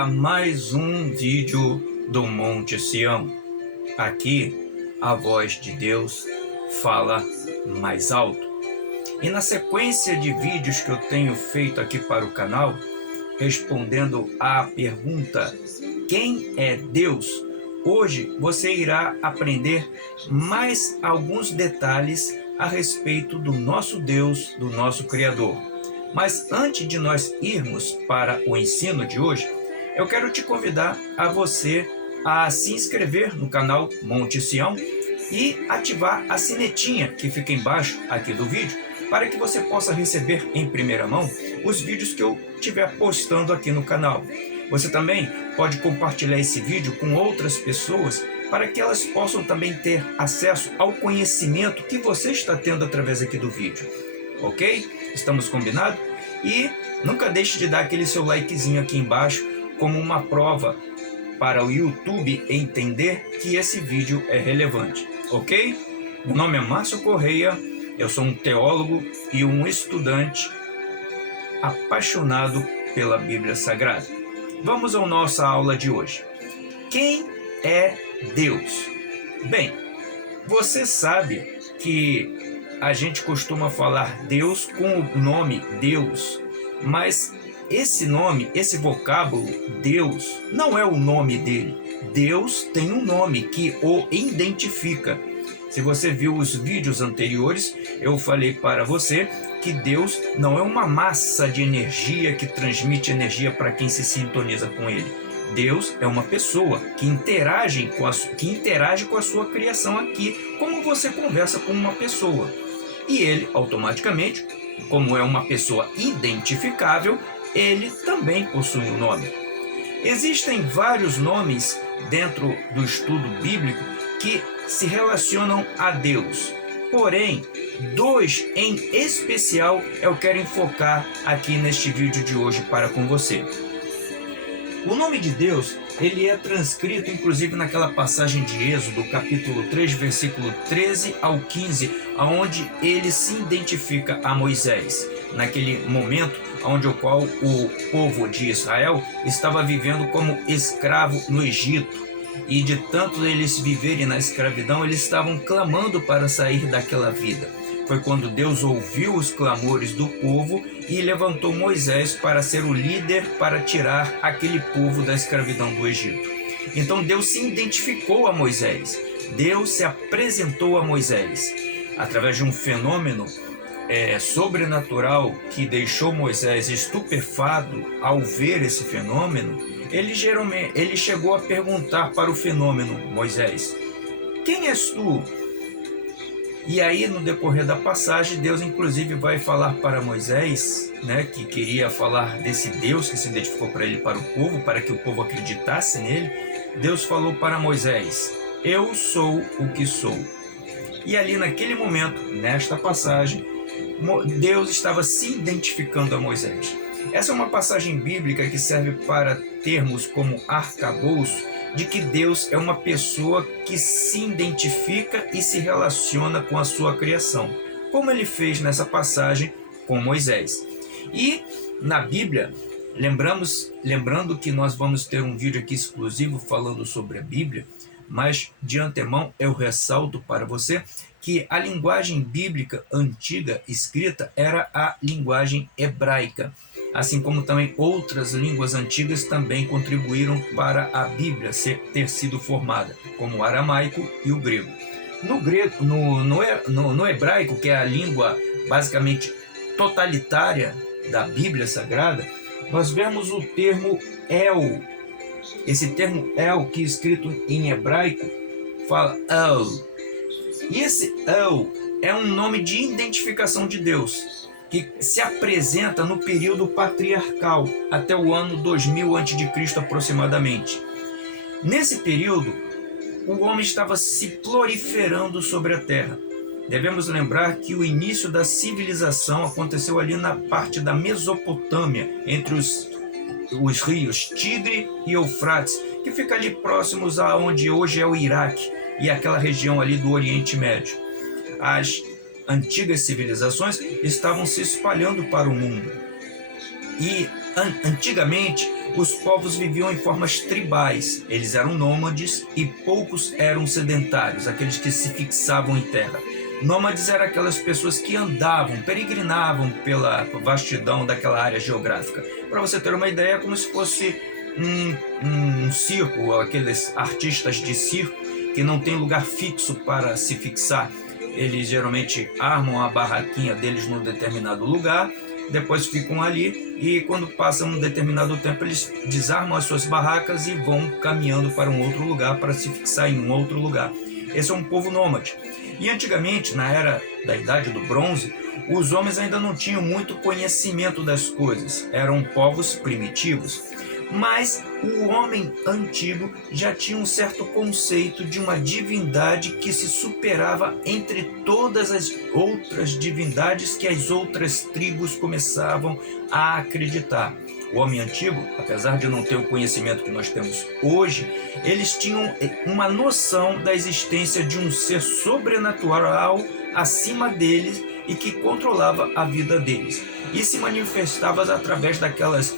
a mais um vídeo do Monte Sião. Aqui a voz de Deus fala mais alto. E na sequência de vídeos que eu tenho feito aqui para o canal, respondendo à pergunta: quem é Deus? Hoje você irá aprender mais alguns detalhes a respeito do nosso Deus, do nosso Criador. Mas antes de nós irmos para o ensino de hoje, eu quero te convidar a você a se inscrever no canal Monte Sião e ativar a sinetinha que fica embaixo aqui do vídeo, para que você possa receber em primeira mão os vídeos que eu estiver postando aqui no canal. Você também pode compartilhar esse vídeo com outras pessoas para que elas possam também ter acesso ao conhecimento que você está tendo através aqui do vídeo. Ok? Estamos combinados? E nunca deixe de dar aquele seu likezinho aqui embaixo como uma prova para o YouTube entender que esse vídeo é relevante. Ok? Meu nome é Márcio Correia, eu sou um teólogo e um estudante apaixonado pela Bíblia Sagrada. Vamos à nossa aula de hoje. Quem é Deus? Bem, você sabe que a gente costuma falar Deus com o nome Deus, mas esse nome, esse vocábulo Deus, não é o nome dele. Deus tem um nome que o identifica. Se você viu os vídeos anteriores, eu falei para você que Deus não é uma massa de energia que transmite energia para quem se sintoniza com ele. Deus é uma pessoa que interage com a sua criação aqui, como você conversa com uma pessoa. E ele, automaticamente, como é uma pessoa identificável, ele também possui um nome. Existem vários nomes dentro do estudo bíblico que se relacionam a Deus. Porém, dois em especial eu quero enfocar aqui neste vídeo de hoje para com você. O nome de Deus, ele é transcrito inclusive naquela passagem de Êxodo, capítulo 3, versículo 13 ao 15, onde ele se identifica a Moisés, naquele momento onde o qual o povo de Israel estava vivendo como escravo no Egito. E de tanto eles viverem na escravidão, eles estavam clamando para sair daquela vida. Foi quando Deus ouviu os clamores do povo e levantou Moisés para ser o líder para tirar aquele povo da escravidão do Egito. Então Deus se identificou a Moisés. Deus se apresentou a Moisés através de um fenômeno sobrenatural que deixou Moisés estupefado ao ver esse fenômeno. Ele chegou a perguntar para o fenômeno: Moisés, quem és tu? E aí, no decorrer da passagem, Deus inclusive vai falar para Moisés, que queria falar desse Deus que se identificou para ele, para o povo, para que o povo acreditasse nele. Deus falou para Moisés: eu sou o que sou. E ali naquele momento, nesta passagem, Deus estava se identificando a Moisés. Essa é uma passagem bíblica que serve para termos como arcabouço de que Deus é uma pessoa que se identifica e se relaciona com a sua criação, como ele fez nessa passagem com Moisés. E na Bíblia, lembrando que nós vamos ter um vídeo aqui exclusivo falando sobre a Bíblia, mas de antemão eu ressalto para você que a linguagem bíblica antiga escrita era a linguagem hebraica, assim como também outras línguas antigas também contribuíram para a Bíblia ter sido formada, como o aramaico e o grego. No hebraico, que é a língua basicamente totalitária da Bíblia Sagrada, nós vemos o termo El. Esse termo El, que escrito em hebraico, fala El. E esse El é um nome de identificação de Deus, que se apresenta no período patriarcal, até o ano 2000 a.C. aproximadamente. Nesse período, o homem estava se proliferando sobre a terra. Devemos lembrar que o início da civilização aconteceu ali na parte da Mesopotâmia, entre os rios Tigre e Eufrates, que fica ali próximos a onde hoje é o Iraque e aquela região ali do Oriente Médio. As antigas civilizações estavam se espalhando para o mundo. E antigamente os povos viviam em formas tribais. Eles eram nômades e poucos eram sedentários, aqueles que se fixavam em terra. Nômades eram aquelas pessoas que andavam, peregrinavam pela vastidão daquela área geográfica. Para você ter uma ideia, é como se fosse um circo, aqueles artistas de circo que não tem lugar fixo para se fixar. Eles geralmente armam a barraquinha deles num determinado lugar, depois ficam ali e quando passa um determinado tempo eles desarmam as suas barracas e vão caminhando para um outro lugar para se fixar em um outro lugar. Esse é um povo nômade. E antigamente, na era da Idade do Bronze, os homens ainda não tinham muito conhecimento das coisas, eram povos primitivos. Mas o homem antigo já tinha um certo conceito de uma divindade que se superava entre todas as outras divindades que as outras tribos começavam a acreditar. O homem antigo, apesar de não ter o conhecimento que nós temos hoje, eles tinham uma noção da existência de um ser sobrenatural acima deles e que controlava a vida deles. E se manifestava através daquelas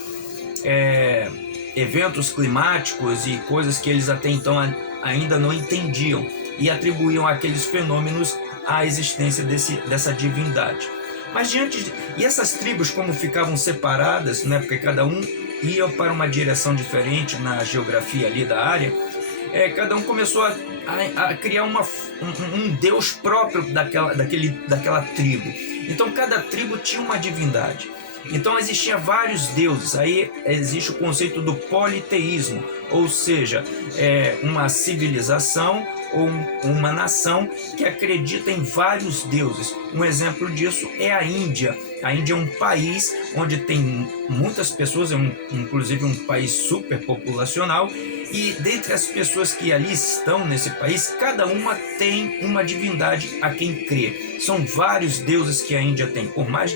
eventos climáticos e coisas que eles até então ainda não entendiam e atribuíam aqueles fenômenos à existência dessa divindade. Mas e essas tribos, como ficavam separadas, né, porque cada um ia para uma direção diferente na geografia ali da área, cada um começou a criar um deus próprio daquela tribo. Então cada tribo tinha uma divindade. Então existiam vários deuses. Aí existe o conceito do politeísmo, ou seja, uma civilização ou uma nação que acredita em vários deuses. Um exemplo disso é a Índia. A Índia é um país onde tem muitas pessoas, inclusive um país superpopulacional, e dentre as pessoas que ali estão nesse país, cada uma tem uma divindade a quem crê. São vários deuses que a Índia tem, por mais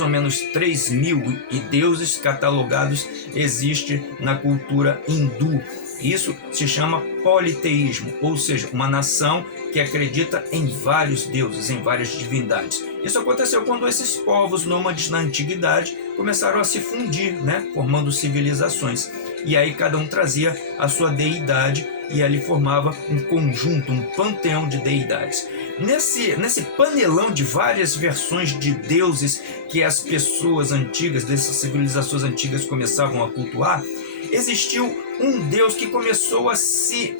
ou menos 3.000 deuses catalogados existe na cultura hindu. Isso se chama politeísmo, ou seja, uma nação que acredita em vários deuses, em várias divindades. Isso aconteceu quando esses povos nômades na antiguidade começaram a se fundir, né, formando civilizações. E aí cada um trazia a sua deidade e ali formava um conjunto, um panteão de deidades. Nesse panelão de várias versões de deuses que as pessoas antigas, dessas civilizações antigas começavam a cultuar, existiu um deus que começou a se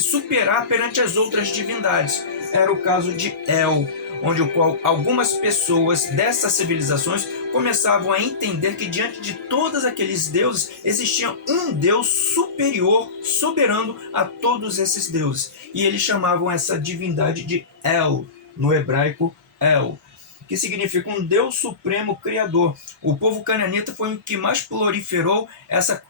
superar perante as outras divindades. Era o caso de El, onde algumas pessoas dessas civilizações começavam a entender que diante de todos aqueles deuses existia um Deus superior, soberano a todos esses deuses. E eles chamavam essa divindade de El, no hebraico El, que significa um Deus supremo criador. O povo cananita foi o que mais proliferou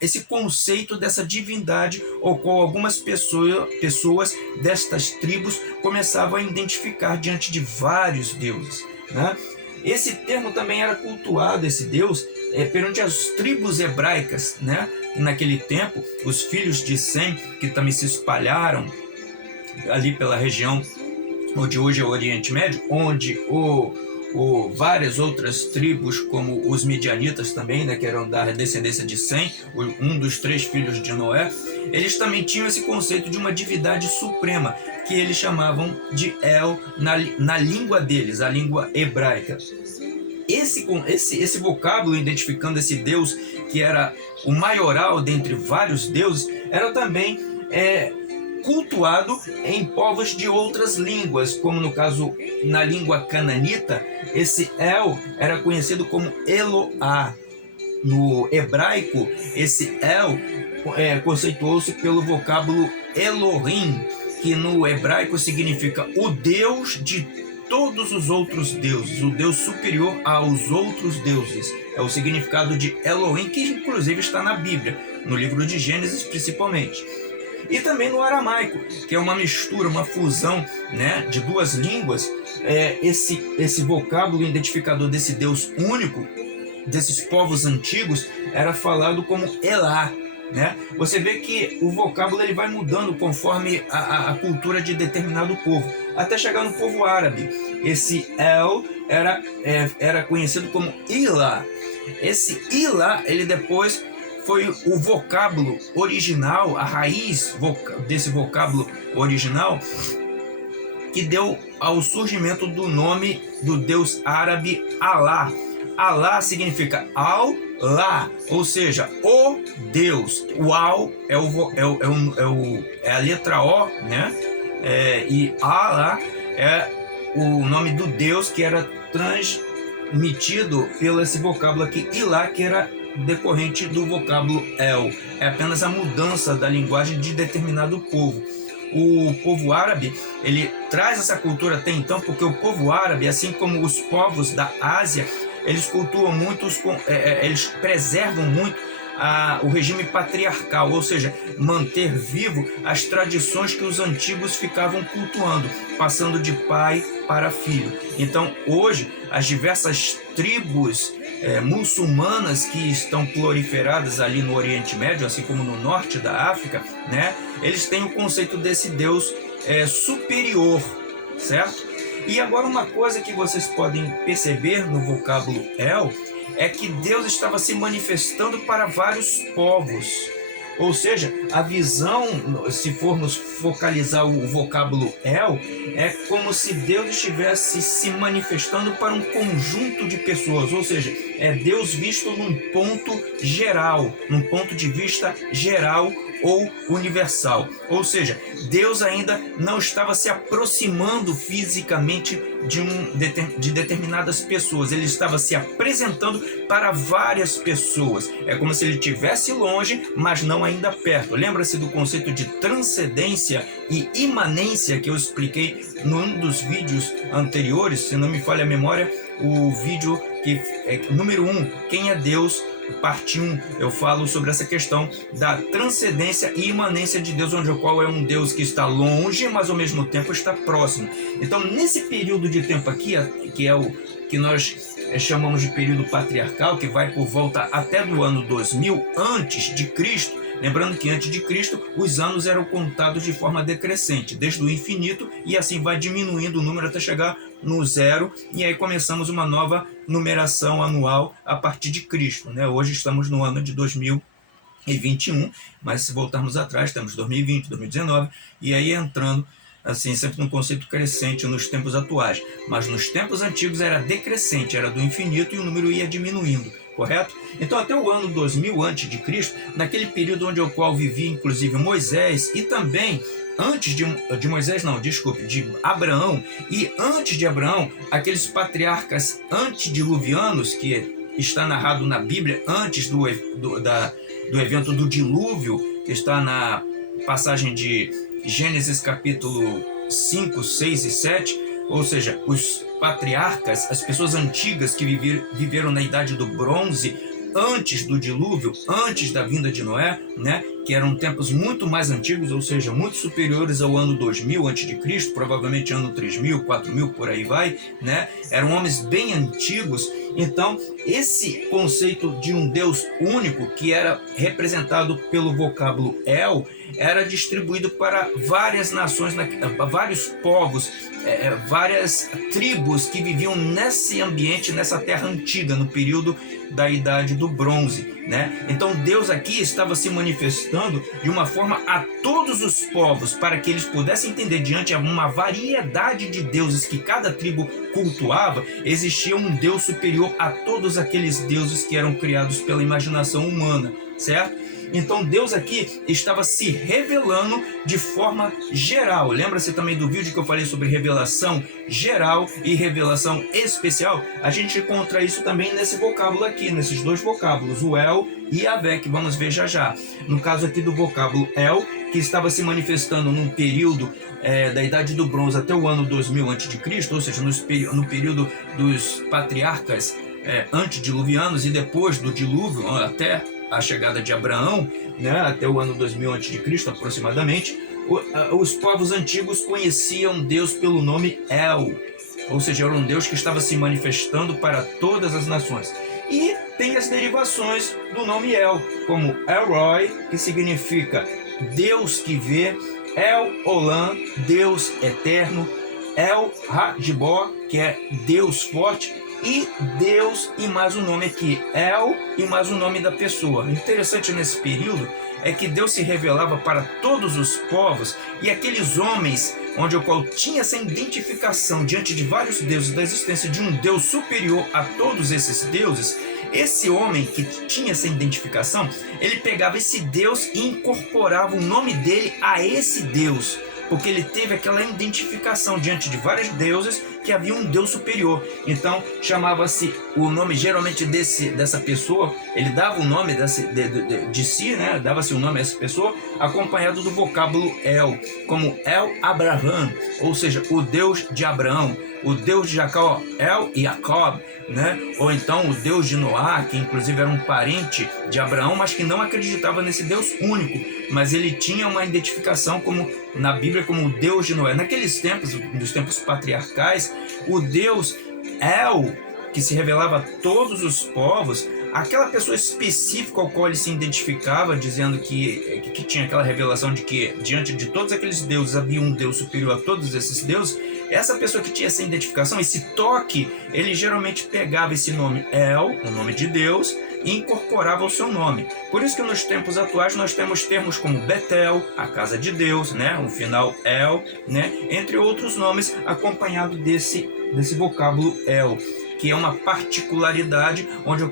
esse conceito dessa divindade, o qual algumas pessoas destas tribos começavam a identificar diante de vários deuses, né? Esse termo também era cultuado, esse Deus, perante as tribos hebraicas, né? E naquele tempo, os filhos de Sem, que também se espalharam ali pela região onde hoje é o Oriente Médio, onde várias outras tribos, como os midianitas também, né, que eram da descendência de Sem, um dos 3 filhos de Noé, eles também tinham esse conceito de uma divindade suprema, que eles chamavam de El na língua deles, a língua hebraica. Esse vocábulo identificando esse Deus, que era o maioral dentre vários deuses, era também cultuado em povos de outras línguas, como no caso na língua cananita, esse El era conhecido como Eloá. No hebraico, esse El conceituou-se pelo vocábulo Elohim, que no hebraico significa o Deus de todos os outros deuses, o Deus superior aos outros deuses. É o significado de Elohim, que inclusive está na Bíblia, no livro de Gênesis principalmente. E também no aramaico, que é uma mistura, uma fusão, né, de 2 línguas. Esse vocábulo identificador desse Deus único, desses povos antigos, era falado como Elá, né? Você vê que o vocábulo ele vai mudando conforme a cultura de determinado povo, até chegar no povo árabe. Esse El era conhecido como Ilá. Esse Ilá, ele depois foi o vocábulo original, a raiz desse vocábulo original, que deu ao surgimento do nome do deus árabe Alá. Alá significa Al-Lá, ou seja, o Deus. O Al é a letra O, né? E Alá é o nome do Deus que era transmitido pelo esse vocábulo aqui, Ilá, que era decorrente do vocábulo El. É apenas a mudança da linguagem de determinado povo. O povo árabe, ele traz essa cultura até então, porque o povo árabe, assim como os povos da Ásia, eles cultuam muito, eles preservam muito o regime patriarcal, ou seja, manter vivo as tradições que os antigos ficavam cultuando, passando de pai para filho. Então, hoje, as diversas tribos muçulmanas que estão proliferadas ali no Oriente Médio, assim como no norte da África, né, eles têm o conceito desse Deus superior, certo? E agora uma coisa que vocês podem perceber no vocábulo El é que Deus estava se manifestando para vários povos. Ou seja, a visão, se formos focalizar o vocábulo El, é como se Deus estivesse se manifestando para um conjunto de pessoas. Ou seja, é Deus visto num ponto geral, num ponto de vista geral ou universal. Ou seja, Deus ainda não estava se aproximando fisicamente de determinadas pessoas. Ele estava se apresentando para várias pessoas. É como se ele estivesse longe, mas não ainda perto. Lembra-se do conceito de transcendência e imanência que eu expliquei num dos vídeos anteriores? Se não me falha a memória, o vídeo que é número 1, quem é Deus? Parte 1, eu falo sobre essa questão da transcendência e imanência de Deus, onde o qual é um Deus que está longe, mas ao mesmo tempo está próximo. Então, nesse período de tempo aqui, que é o que nós chamamos de período patriarcal, que vai por volta até do ano 2000 antes de Cristo, lembrando que antes de Cristo os anos eram contados de forma decrescente, desde o infinito, e assim vai diminuindo o número até chegar no zero, e aí começamos uma nova numeração anual a partir de Cristo, né? Hoje estamos no ano de 2021, mas se voltarmos atrás, temos 2020, 2019, e aí entrando assim, sempre num conceito crescente nos tempos atuais. Mas nos tempos antigos era decrescente, era do infinito e o número ia diminuindo, correto? Então até o ano 2000 a.C., naquele período onde o qual vivia inclusive Moisés, e também antes de Moisés, não, desculpe, de Abraão, e antes de Abraão, aqueles patriarcas antediluvianos, que está narrado na Bíblia, antes do evento do dilúvio, que está na passagem de Gênesis capítulo 5, 6 e 7, ou seja, os patriarcas, as pessoas antigas que viveram na idade do bronze, antes do dilúvio, antes da vinda de Noé, né, que eram tempos muito mais antigos, ou seja, muito superiores ao ano 2000 a.C., provavelmente ano 3000, 4000, por aí vai, né, eram homens bem antigos. Então, esse conceito de um Deus único, que era representado pelo vocábulo El, era distribuído para várias nações, vários povos, várias tribos que viviam nesse ambiente, nessa terra antiga, no período da Idade do Bronze, né? Então Deus aqui estava se manifestando de uma forma a todos os povos, para que eles pudessem entender, diante de uma variedade de deuses que cada tribo cultuava, existia um Deus superior a todos aqueles deuses que eram criados pela imaginação humana, certo? Então Deus aqui estava se revelando de forma geral. Lembra-se também do vídeo que eu falei sobre revelação geral e revelação especial? A gente encontra isso também nesse vocábulo aqui, nesses dois vocábulos, o El e Yahvé, que vamos ver já já. No caso aqui do vocábulo El, que estava se manifestando num período da Idade do Bronze até o ano 2000 a.C., ou seja, no período dos patriarcas antediluvianos, e depois do dilúvio, até a chegada de Abraão, né, até o ano 2000 a.C. aproximadamente, os povos antigos conheciam Deus pelo nome El, ou seja, era um Deus que estava se manifestando para todas as nações. E tem as derivações do nome El, como El Roi, que significa Deus que vê, El Olam, Deus eterno, El Hagibor, que é Deus forte, e Deus e mais um nome aqui, El, e mais um nome da pessoa. O interessante nesse período é que Deus se revelava para todos os povos, e aqueles homens onde o qual tinha essa identificação diante de vários deuses, da existência de um Deus superior a todos esses deuses, esse homem que tinha essa identificação, ele pegava esse Deus e incorporava o nome dele a esse Deus, porque ele teve aquela identificação diante de vários deuses que havia um Deus superior. Então chamava-se o nome geralmente dessa pessoa, ele dava o nome de si, né? Dava-se o nome a essa pessoa acompanhado do vocábulo El, como El Abraham, ou seja, o Deus de Abraão, o Deus de Jacó, El e Jacob, né? Ou então o Deus de Noá, que inclusive era um parente de Abraão, mas que não acreditava nesse Deus único, mas ele tinha uma identificação como na Bíblia como o Deus de Noé. Naqueles tempos, nos tempos patriarcais, o Deus El, que se revelava a todos os povos, aquela pessoa específica ao qual ele se identificava, dizendo que tinha aquela revelação de que diante de todos aqueles deuses havia um Deus superior a todos esses deuses, essa pessoa que tinha essa identificação, esse toque, ele geralmente pegava esse nome El, o nome de Deus, e incorporava o seu nome. Por isso que nos tempos atuais nós temos termos como Betel, a casa de Deus, né? O final El, né? Entre outros nomes, acompanhado desse vocábulo El, que é uma particularidade onde a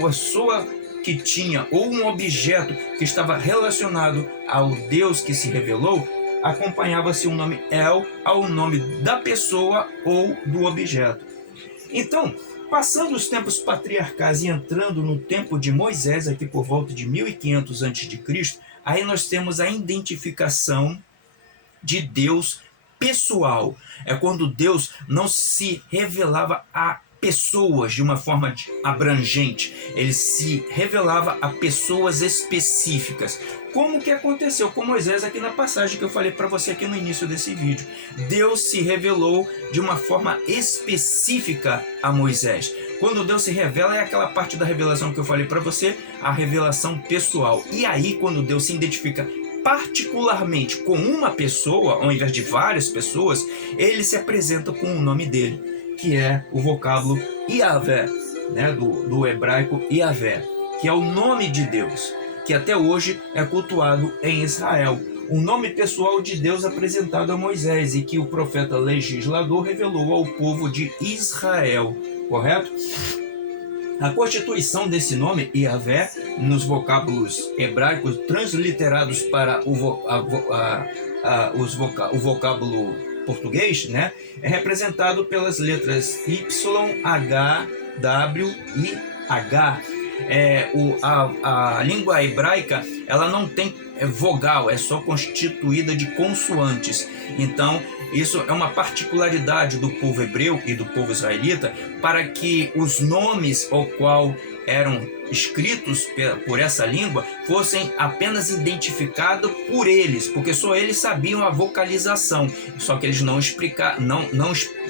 pessoa que tinha ou um objeto que estava relacionado ao Deus que se revelou, acompanhava-se o nome El ao nome da pessoa ou do objeto. Então, passando os tempos patriarcais e entrando no tempo de Moisés, aqui por volta de 1500 a.C., aí nós temos a identificação de Deus pessoal. É quando Deus não se revelava a pessoas de uma forma abrangente, ele se revelava a pessoas específicas. Como que aconteceu com Moisés aqui na passagem que eu falei para você aqui no início desse vídeo. Deus se revelou de uma forma específica a Moisés. Quando Deus se revela, é aquela parte da revelação que eu falei para você, a revelação pessoal. E aí, quando Deus se identifica particularmente com uma pessoa, ao invés de várias pessoas, ele se apresenta com o nome dele, que é o vocábulo Yahvé, né, do hebraico Yahvé, que é o nome de Deus, que até hoje é cultuado em Israel. O nome pessoal de Deus apresentado a Moisés e que o profeta legislador revelou ao povo de Israel, correto? A constituição desse nome, Yahvé, nos vocábulos hebraicos transliterados para o vocábulo português, né, é representado pelas letras Y, H, W e H. A língua hebraica, ela não tem vogal, é só constituída de consoantes. Então, isso é uma particularidade do povo hebreu e do povo israelita, para que os nomes ao qual eram escritos por essa língua fossem apenas identificados por eles, porque só eles sabiam a vocalização, só que eles não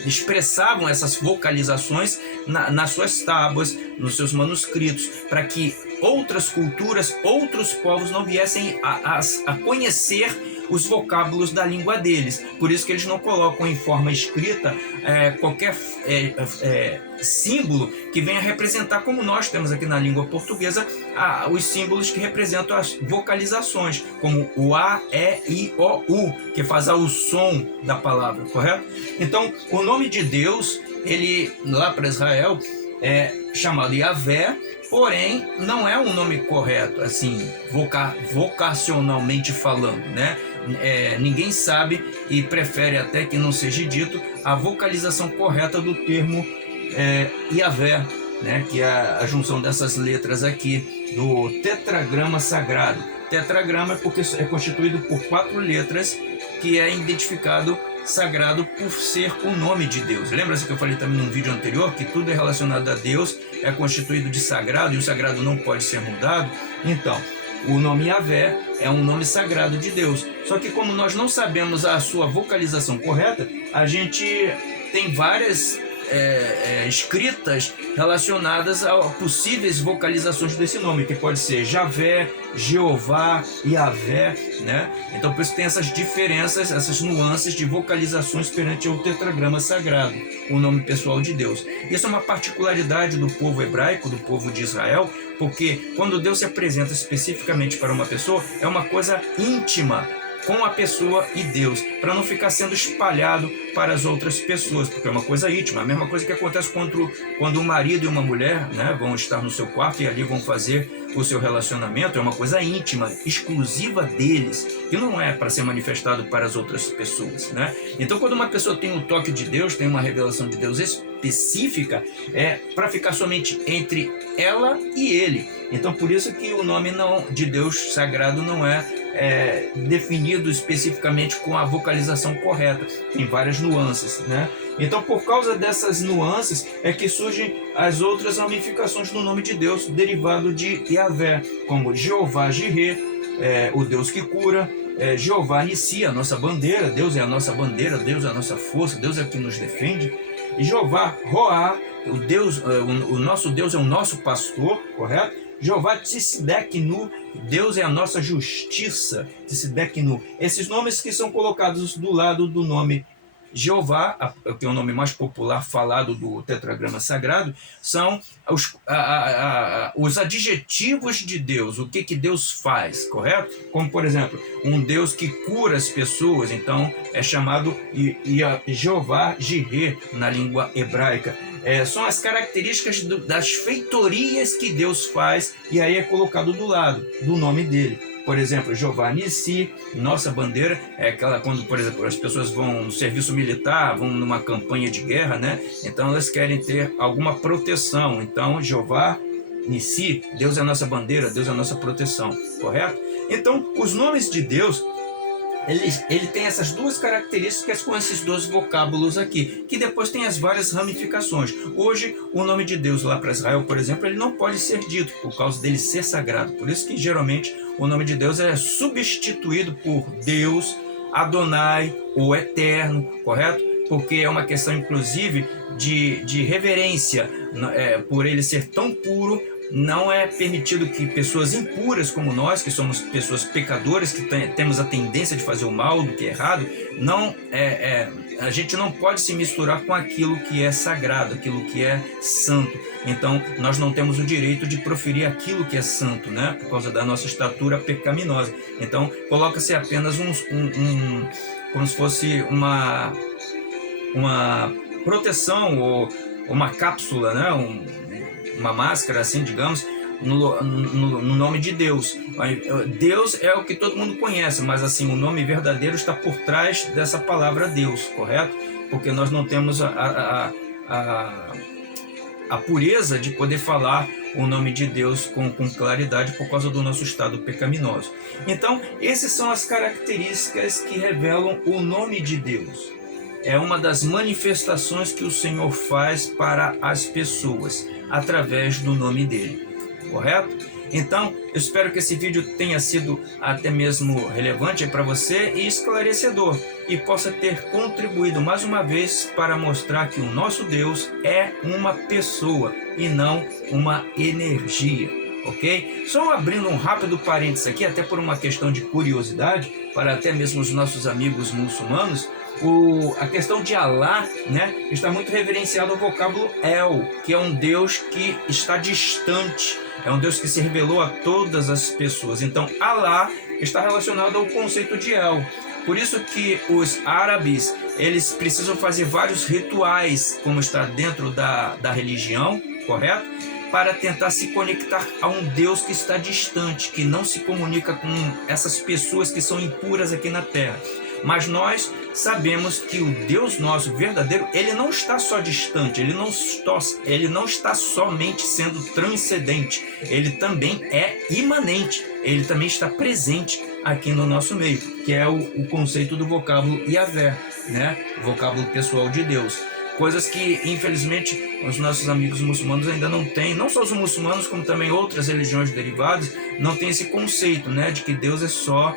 expressavam essas vocalizações nas suas tábuas, nos seus manuscritos, para que outras culturas, outros povos não viessem a conhecer os vocábulos da língua deles. Por isso que eles não colocam em forma escrita qualquer símbolo que venha representar, como nós temos aqui na língua portuguesa, os símbolos que representam as vocalizações, como o A, E, I, O, U, que faz o som da palavra, correto? Então, o nome de Deus, ele lá para Israel, é chamado Yahvé, porém não é um nome correto, assim, vocacionalmente falando, né? Ninguém sabe e prefere até que não seja dito a vocalização correta do termo Yahvé, né? Que é a junção dessas letras aqui do tetragrama sagrado. Tetragrama é porque é constituído por 4 letras, que é identificado sagrado por ser o nome de Deus. Lembra-se que eu falei também num vídeo anterior que tudo é relacionado a Deus é constituído de sagrado e o sagrado não pode ser mudado? Então, o nome Yahvé é um nome sagrado de Deus. Só que como nós não sabemos a sua vocalização correta, a gente tem várias escritas relacionadas a possíveis vocalizações desse nome, que pode ser Javé, Jeová, Yavé, né? Então por isso tem essas diferenças, essas nuances de vocalizações perante o tetragrama sagrado, o nome pessoal de Deus. Isso é uma particularidade do povo hebraico, do povo de Israel, porque quando Deus se apresenta especificamente para uma pessoa, é uma coisa íntima com a pessoa e Deus, para não ficar sendo espalhado para as outras pessoas, porque é uma coisa íntima. A mesma coisa que acontece quando um marido e uma mulher, né, vão estar no seu quarto e ali vão fazer o seu relacionamento. É uma coisa íntima, exclusiva deles, que não é para ser manifestado para as outras pessoas, né? Então quando uma pessoa tem um toque de Deus, tem uma revelação de Deus específica, é para ficar somente entre ela e ele. Então por isso que o nome de Deus sagrado não é definido especificamente com a vocalização correta. Tem várias nuances, né? Então por causa dessas nuances é que surgem as outras ramificações do nome de Deus, derivado de Yavé, como Jeová Jireh, o Deus que cura, Jeová Nissi, a nossa bandeira. Deus é a nossa bandeira, Deus é a nossa força, Deus é quem nos defende. E Jeová Roá, o nosso Deus é o nosso pastor, correto? Jeová Tsidkenu, Deus é a nossa justiça, Tsidkenu. Esses nomes que são colocados do lado do nome Jeová, que é o nome mais popular falado do tetragrama sagrado, são os adjetivos de Deus, o que Deus faz, correto? Como, por exemplo, um Deus que cura as pessoas, então é chamado Jeová Jireh na língua hebraica. São as características das feitorias que Deus faz, e aí é colocado do lado do nome dele. Por exemplo, Jeová Nissi, nossa bandeira, é aquela quando, por exemplo, as pessoas vão no serviço militar, vão numa campanha de guerra, né? Então elas querem ter alguma proteção. Então, Jeová Nissi, Deus é a nossa bandeira, Deus é a nossa proteção, correto? Então, os nomes de Deus, ele tem essas duas características com esses dois vocábulos aqui, que depois tem as várias ramificações. Hoje, o nome de Deus lá para Israel, por exemplo, ele não pode ser dito por causa dele ser sagrado. Por isso que geralmente o nome de Deus é substituído por Deus, Adonai, o Eterno, correto? Porque é uma questão, inclusive, de reverência. Por ele ser tão puro, não é permitido que pessoas impuras como nós, que somos pessoas pecadoras, que temos a tendência de fazer o mal, do que é errado, a gente não pode se misturar com aquilo que é sagrado, aquilo que é santo. Então, nós não temos o direito de proferir aquilo que é santo, né? Por causa da nossa estatura pecaminosa. Então, coloca-se apenas como se fosse uma proteção ou uma cápsula, né? Uma máscara, assim, digamos, no nome de Deus. Deus é o que todo mundo conhece, mas assim, o nome verdadeiro está por trás dessa palavra Deus, correto? Porque nós não temos a pureza de poder falar o nome de Deus com claridade por causa do nosso estado pecaminoso. Então, essas são as características que revelam o nome de Deus. É uma das manifestações que o Senhor faz para as pessoas, através do nome dele, correto? Então, eu espero que esse vídeo tenha sido até mesmo relevante para você e esclarecedor, e possa ter contribuído mais uma vez para mostrar que o nosso Deus é uma pessoa e não uma energia, ok? Só abrindo um rápido parênteses aqui, até por uma questão de curiosidade, para até mesmo os nossos amigos muçulmanos, a questão de Alá, né, está muito reverenciado ao vocábulo El, que é um Deus que está distante, é um Deus que se revelou a todas as pessoas. Então, Alá está relacionado ao conceito de El. Por isso que os árabes, eles precisam fazer vários rituais, como está dentro da religião, correto? Para tentar se conectar a um Deus que está distante, que não se comunica com essas pessoas que são impuras aqui na Terra. Mas nós sabemos que o Deus nosso verdadeiro, ele não está só distante, ele não está somente sendo transcendente, ele também é imanente, ele também está presente aqui no nosso meio, que é o conceito do vocábulo Yavé, né? O vocábulo pessoal de Deus. Coisas que, infelizmente, os nossos amigos muçulmanos ainda não têm, não só os muçulmanos, como também outras religiões derivadas, não tem esse conceito, né, de que Deus é só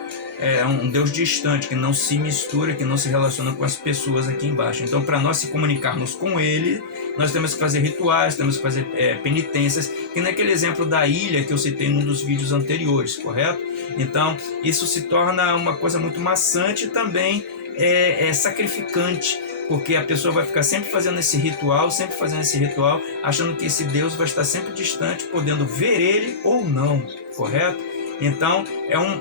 um Deus distante, que não se mistura, que não se relaciona com as pessoas aqui embaixo. Então, para nós se comunicarmos com Ele, nós temos que fazer rituais, temos que fazer penitências, que naquele exemplo da ilha que eu citei num dos vídeos anteriores, correto? Então, isso se torna uma coisa muito maçante e também sacrificante, porque a pessoa vai ficar sempre fazendo esse ritual, achando que esse Deus vai estar sempre distante, podendo ver ele ou não, correto? Então,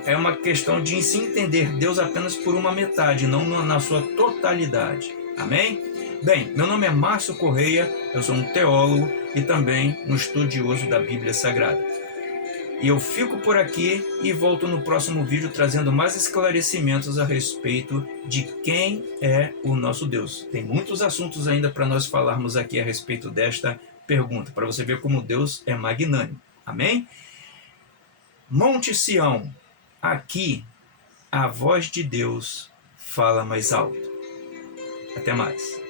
é uma questão de se entender Deus apenas por uma metade, não na sua totalidade. Amém? Bem, meu nome é Márcio Correia, eu sou um teólogo e também um estudioso da Bíblia Sagrada. E eu fico por aqui e volto no próximo vídeo trazendo mais esclarecimentos a respeito de quem é o nosso Deus. Tem muitos assuntos ainda para nós falarmos aqui a respeito desta pergunta, para você ver como Deus é magnânimo. Amém? Monte Sião, aqui a voz de Deus fala mais alto. Até mais.